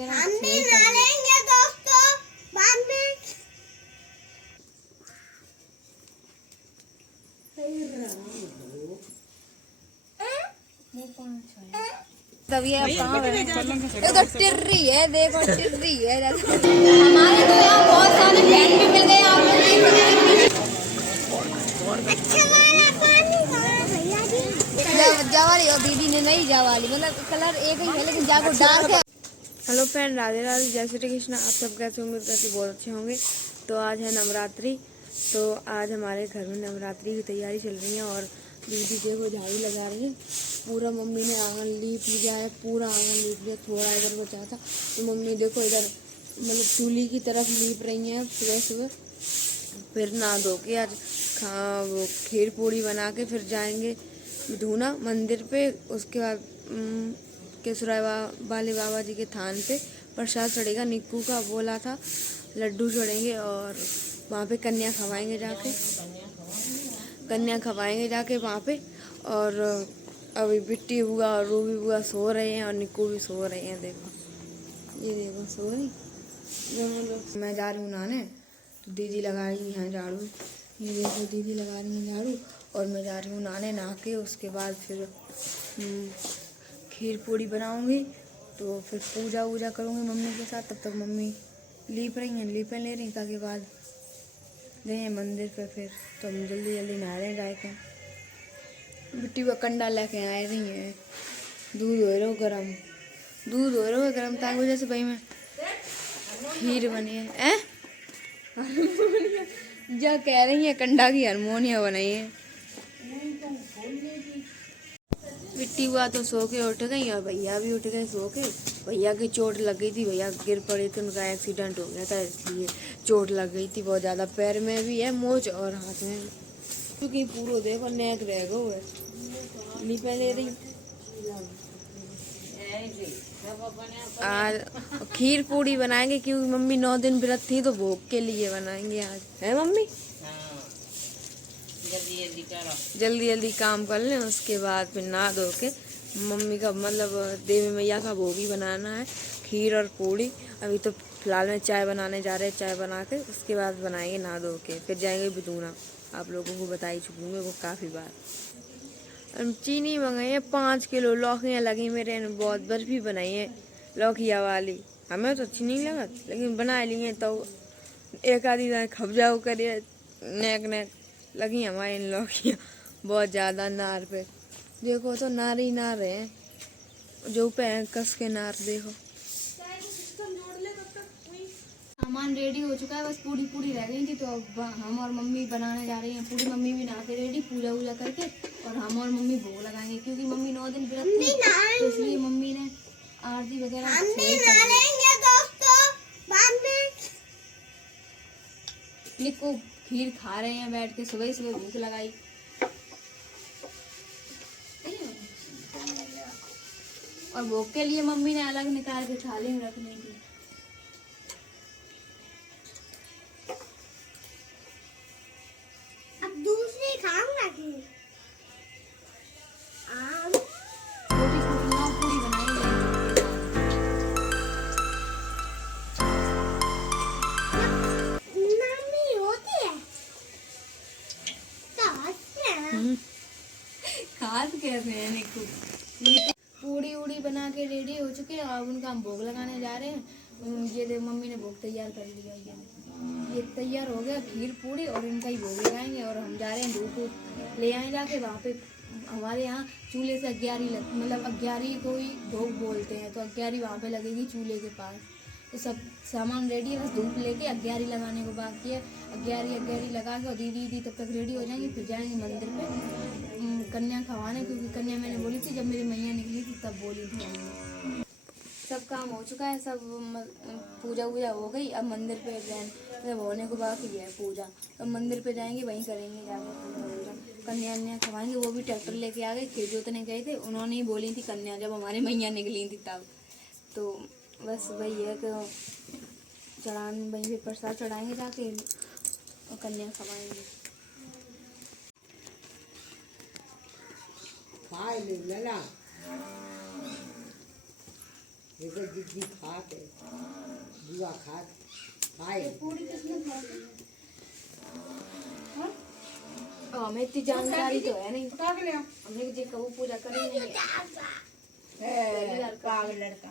वगैरह हम भी नहाएंगे दोस्तों बाद में। तभी अब कहाँ तो टिर्री है, देखो टिर्री है। हमारे तो यहाँ बहुत सारे फैन भी मिल गए आप लोग। अच्छा वाला पानी भैया जी। जावाली और दीदी ने नहीं जावाली, मतलब कलर एक ही है लेकिन जागो डार्क है। हेलो फ्रेंड, राधे राधे, जय श्री कृष्ण। आप सब कैसे, उम्मीद करती बहुत अच्छे होंगे। तो आज है नवरात्रि, तो आज हमारे घर में नवरात्रि की तैयारी चल रही है और दीदी देखो झाड़ू लगा रही है। पूरा मम्मी ने आंगन लीप लिया है, पूरा आंगन लीप लिया, थोड़ा इधर बचा था तो मम्मी देखो इधर मतलब चूल्ही की तरफ लीप रही हैं सुबह सुबह। फिर नहा धो के आज वो खीर पूड़ी बना के फिर जाएंगे धूना मंदिर पे। उसके बाद केसराय वाले बाबा जी के थान पे प्रसाद चढ़ेगा। निक्कू का बोला था लड्डू चढ़ेंगे और वहाँ पे कन्या खवाएंगे जाके, कन्या खवाएंगे जाके वहाँ पे। और अभी बिट्टी बुआ और रूबी बुआ सो रहे हैं और निक्कू भी सो रहे हैं। देखो ये देखो सो रही दोनों लोग। मैं जा रही हूँ नहाने तो दीदी लगा रही है झाड़ू। ये देखो दीदी लगा रही है झाड़ू और मैं जा रही हूँ नहाने। नहा के उसके बाद फिर खीर पूड़ी बनाऊंगी तो फिर पूजा वूजा करूँगी मम्मी के साथ। तब तक मम्मी लीप रही हैं, लीपें ले रही ताकि बाद गए मंदिर पे। फिर तो हम जल्दी जल्दी नहा रहे जाके। बिट्टी वो कंडा लेके आए रही हैं, दूध हो रहा गरम, दूध हो रहा है गरम ताकि वजह से भाई मैं खीर बनी है। जा कह रही है कंडा की हारमोनिया बनाई है। बिट्टी हुआ तो सो के उठ गई और भैया भी उठ गए सो के। भैया की चोट लग गई थी, भैया गिर पड़े थे, उनका एक्सीडेंट हो गया था इसलिए चोट लग गई थी बहुत ज़्यादा। पैर में भी है मोच और हाथ में, क्योंकि पूरा देखो नेक रह गए लीपे ले रही। आज खीर पूड़ी बनाएंगे क्योंकि मम्मी 9 दिन व्रत थी तो भोग के लिए बनाएंगे आज, है मम्मी? जल्दी जल्दी काम कर लें, उसके बाद फिर नहा धो के मम्मी का मतलब देवी मैया का भोग ही बनाना है, खीर और पूड़ी। अभी तो फिलहाल में चाय बनाने जा रहे हैं, चाय बना के उसके बाद बनाएंगे नहा धो के। फिर जाएंगे बिदूना, आप लोगों को बता ही चुकी हूँ मैं वो काफ़ी बार। चीनी मंगाई है 5 किलो, लौकियाँ लगी मेरे ने बहुत, बर्फी बनाई है लौकिया वाली। हमें तो अच्छी नहीं लगा लेकिन बना ली है तो एक आधी खब जाओ करिए। नेक नेक लगी हमारे इन लौकियाँ बहुत ज़्यादा नार पे। देखो तो नार ही नार है जो पे कस के नार। देखो सामान रेडी हो चुका है, बस पूड़ी पूड़ी रह गई थी तो अब हम और मम्मी बनाने जा रही हैं पूड़ी। मम्मी भी नहा के रेडी पूजा वूजा करके और हम और मम्मी भोग लगाएंगे क्योंकि मम्मी 9 दिन व्रत थी तो इसलिए मम्मी ने आरती वगैरह निक्को खीर खा रहे हैं बैठ के, सुबह सुबह भूख लगाई। और भोग के लिए मम्मी ने अलग निकाल के थाली में रखने की। अब दूसरी खाऊंगा खीर। पूरी बनाई नानी होती है खास कैसे है निक्कू। पूड़ी उड़ी बना के रेडी हो चुके हैं, अब उनका हम भोग लगाने जा रहे हैं। ये देख मम्मी ने भोग तैयार कर लिया, ये तैयार हो गया खीर पूड़ी और इनका ही भोग लगाएंगे। और हम जा रहे हैं धूप ले आए जाके वहाँ पे। हमारे यहाँ चूल्हे से अग्यारी मतलब अग्यारी को ही भोग बोलते हैं तो अग्यारी वहाँ पे लगेगी चूल्हे के पास। तो सब सामान रेडी है, बस धूप लेके अग्यारी लगाने को बाकी है। अग्यारी लगा के और दीदी तब तक रेडी हो जाएंगे। फिर जाएंगे मंदिर पे कन्या खवाने, क्योंकि कन्या मैंने बोली थी जब मेरी मैया निकली थी तब बोली थी। सब काम हो चुका है, सब पूजा वूजा हो गई। अब मंदिर पे जब होने को बाकी है पूजा, तो मंदिर पे जाएंगे वहीं करेंगे जाकर कन्या अन्या खवाएंगे। वो भी ट्रैक्टर लेके आ गए, खेत जोतने गए थे, उन्होंने ही बोली थी कन्या जब हमारी मैया निकली थी तब। तो बस वही है कि वहीं पे प्रसाद चढ़ाएंगे जाके और कन्या खवाएंगे। हमें इतनी जानकारी तो है नहीं। हमने जी कबू पूजा करी नहीं पागल लड़का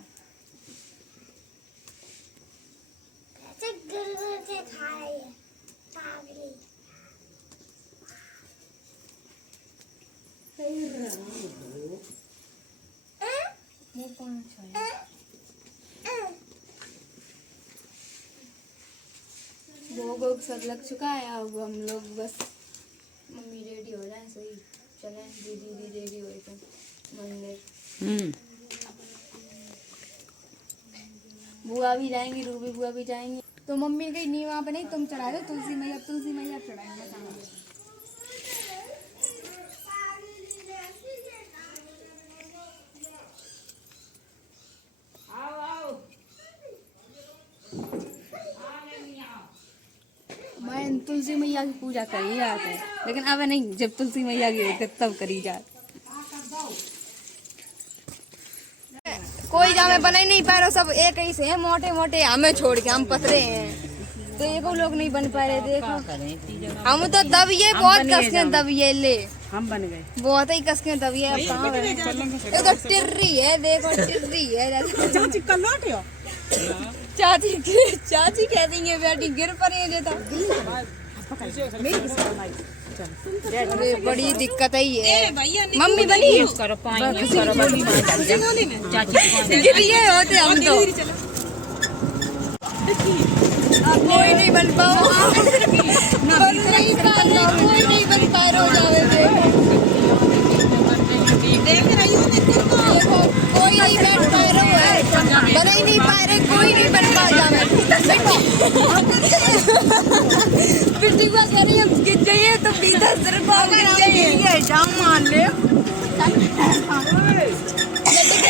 ऐसे गुरगुर के खा रही है पागली। भोग सब लग चुका है। अब हम लोग बस मम्मी रेडी हो जाए, सही चले दीदी रेडी हो तो मंदिर। बुआ भी जाएंगी, रूबी बुआ भी जाएंगी। तो मम्मी कही नहीं वहाँ पे नहीं, तुम चढ़ा दो तुलसी मैया चढ़ाएंगे। मैं तुलसी मैया की पूजा कर ही रहा था, लेकिन अब नहीं, जब तुलसी मैया की होती तब करी जाए। कोई जामे बना ही नहीं पा रहा, सब एक ही से हैं, मोटे मोटे हमें छोड़ के हम पतरे हैं, तो एक लोग नहीं बन पा रहे। देखो हम तो दबिए बहुत कस के दबिए, ले हम बन गए बहुत ही कस के दबिए। अब कहाँ है? ये तो टिर्री है, देखो टिर्री है। चाची कल लौटियो चाची कह देंगे बेटी गिर पड़े ये तो। अरे बड़ी दिक्कत है ये। मम्मी बनी करो पानी करो बड़ी चाची गिरिए होते हम तो। कोई नहीं बन पाओ, कोई नहीं बन पा रहा जावे। देख रही हूँ देखो कोई नहीं बैठ पा रहा है, बन ही नहीं पा रहे, कोई नहीं बन पा जावे। बिट्टी को कह रही हम गिर जाइए तो बीता सिर को गिर जाइए, जाम मान ले।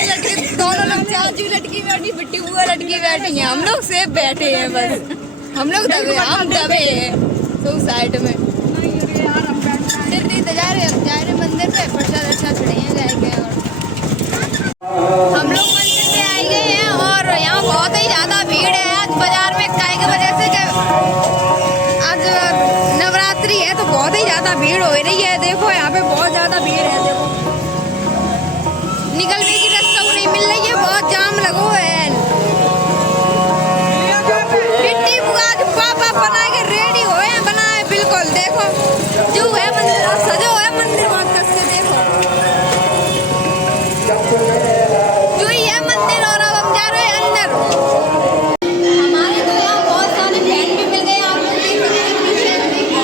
लटके दोनों लोग, चाची लटकी बैठी, बिट्टी बुआ लटकी बैठी हैं, हम लोग सेफ बैठे हैं। बस हम लोग दबे, हम दबे हैं तो साइड में। फिर जा रहे मंदिर पे, प्रसाद चढ़े हैं जाएंगे। और हम लोग मंदिर पे आ गए हैं और यहाँ बहुत ही ज्यादा भीड़ है आज बाजार में, काय की वजह से आज नवरात्रि है तो बहुत ही ज्यादा भीड़ हो रही है। देखो यहाँ पे बहुत ज्यादा भीड़ है, देखो निकलने की रास्ता नहीं मिल रही है, बहुत जाम लगो है। बिट्टी बुआ पापा बना के रेडी हो हैं, बनाए बिल्कुल। देखो जो है मंदिर सजो है, मंदिर बहुत कस के देखो जो ही है मंदिर। और अब हम जा रहे हैं अंदर। हमारे तो यहाँ बहुत सारे फ्रेंड भी मिल गए, आप लोग देख सकते हैं पीछे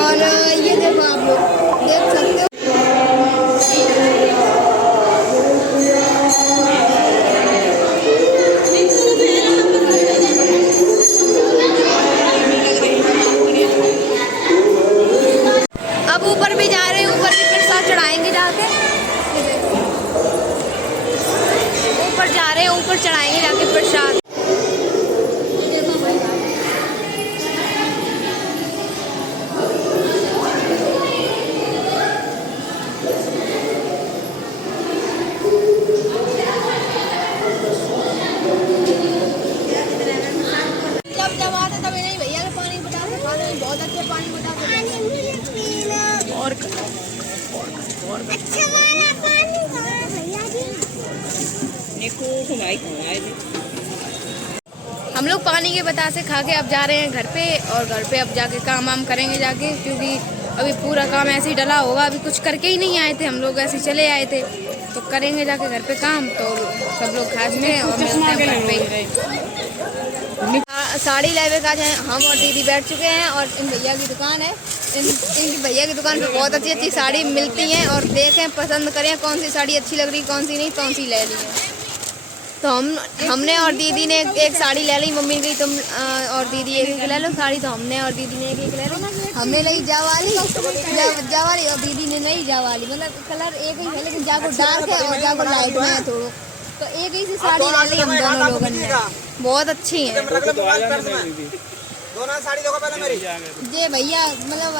और ये देखो आप लोग देख सकते हो। अब ऊपर भी जा रहे हैं, ऊपर भी प्रसाद चढ़ाएंगे जाके। ऊपर जा रहे हैं, ऊपर चढ़ाएंगे जाके प्रसाद। जब आते तब नहीं भैया के पानी बता के खाने में बहुत अच्छे पानी बता के। और अच्छा वाला पानी खाओ भैया जी। हम लोग पानी के बतासे खा के अब जा रहे हैं घर पे, और घर पे अब जाके काम वाम करेंगे जाके, क्योंकि अभी पूरा काम ऐसे ही डला होगा। अभी कुछ करके ही नहीं आए थे हम लोग, ऐसे चले आए थे, तो करेंगे जाके घर पे काम। तो सब लोग खा चुके हैं और मिलते हैं घर पे। साड़ी लाए का जाए, हम और दीदी बैठ चुके हैं और इन भैया की दुकान है। इनकी भैया की दुकान पे बहुत अच्छी अच्छी साड़ी मिलती हैं, और देखें पसंद करें कौन सी साड़ी अच्छी लग रही कौन सी नहीं, कौन सी ले ली है। तो हमने और दीदी ने एक साड़ी ले ली, मम्मी गई तुम और दीदी एक ले लो साड़ी, तो हमने और दीदी ने एक ले ली। हमने ली जावाली और दीदी ने नहीं जावाली, मतलब कलर एक ही है लेकिन जाको डार्क है और जाको लाइट में है थोड़ा, तो एक ही सी साड़ी ले ली हम दोनों लोगों ने। बहुत अच्छी है दोनों साड़ी देखो पहले मेरी। ये भैया मतलब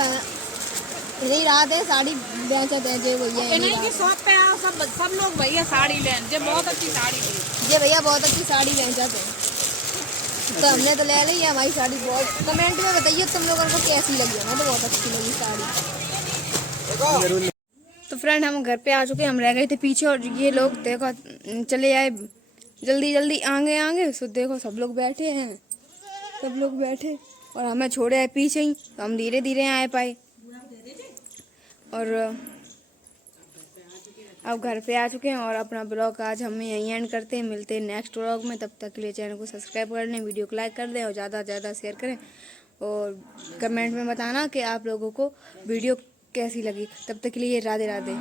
यही रात है, साड़ी बेचते हैं जे भैया इन्हीं की शॉप पे आओ, सब लोग भैया साड़ी लें, जे बहुत अच्छी साड़ी ली। ये भैया बहुत अच्छी साड़ी बेचते हैं, तो हमने तो ले ली है। हमारी साड़ी बहुत, कमेंट में बताइए तुम लोगों को कैसी लगी। हमें तो बहुत अच्छी लगी साड़ी। तो फ्रेंड हम घर पे आ चुके हैं, हम रह गए थे पीछे और ये लोग देखो चले आए जल्दी जल्दी आगे आगे। सो देखो सब लोग बैठे हैं, सब लोग बैठे और हमें छोड़े आए पीछे ही, तो हम धीरे धीरे आए पाए। और अब घर पे आ चुके हैं और अपना ब्लॉग आज हम यहीं एंड करते हैं। मिलते हैं नेक्स्ट ब्लॉग में, तब तक के लिए चैनल को सब्सक्राइब कर लें, वीडियो को लाइक कर दें और ज़्यादा से ज़्यादा शेयर करें और कमेंट में बताना कि आप लोगों को वीडियो कैसी लगी। तब तक के लिए राधे राधे।